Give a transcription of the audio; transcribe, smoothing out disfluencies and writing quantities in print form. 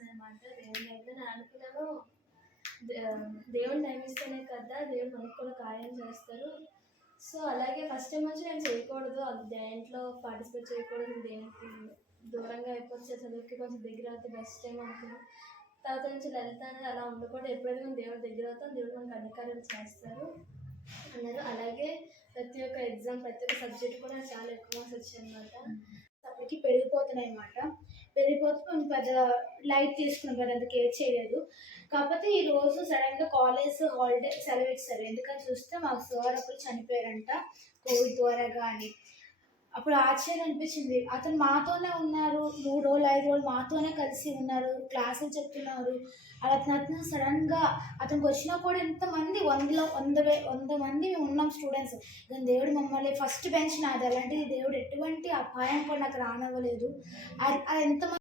అనమాట. దేవుని అయితే నేను అనుకున్నాను, దేవుని టైం ఇస్తేనే కదా దేవుడు మనకు కూడా కార్యం చేస్తారు. సో అలాగే ఫస్ట్ టైం వచ్చి నేను చేయకూడదు, అది దేంట్లో పార్టిసిపేట్ చేయకూడదు, దేనికి దూరంగా అయిపోతే చదువుకి కొంచెం దగ్గర అవుతే బెస్ట్ టైం అనుకున్నాను. తర్వాత నుంచి లలిత అనేది అలా ఉండకూడదు, ఎప్పుడైతే మనం దేవుడి దగ్గర అవుతాం దేవుడు మనకు అధికారులు చేస్తారు అన్నారు. అలాగే ప్రతి ఒక్క ఎగ్జామ్ ప్రతి ఒక్క సబ్జెక్ట్ కూడా చాలా ఎక్కువ మార్క్స్ వచ్చాయి అన్నమాట. అప్పటికి పెరిగిపోతున్నాయి అన్నమాట. పెరిగిపోతే మేము పెద్ద లైట్ తీసుకున్నాం, పెద్ద కేర్ చేయలేదు. కాకపోతే ఈరోజు సడన్గా కాలేజ్ హాలిడే సెలవు ఇచ్చారు. ఎందుకని చూస్తే మాకు సార్ అప్పుడు చనిపోయారంట కోవిడ్ ద్వారా. కానీ అప్పుడు ఆశ్చర్యం అనిపించింది, అతను మాతోనే ఉన్నారు, 3 రోజులు 5 రోజులు మాతోనే కలిసి ఉన్నారు, క్లాసులు చెప్తున్నారు. అలా అతను సడన్గా అతనికి వచ్చినా కూడా ఎంతమంది 100 మంది మేము ఉన్నాం స్టూడెంట్స్. కానీ దేవుడు మమ్మల్ని ఫస్ట్ బెంచ్ నాది, అలాంటిది దేవుడు ఎటువంటి అపాయం కూడా నాకు రానివ్వలేదు. అది ఎంతమంది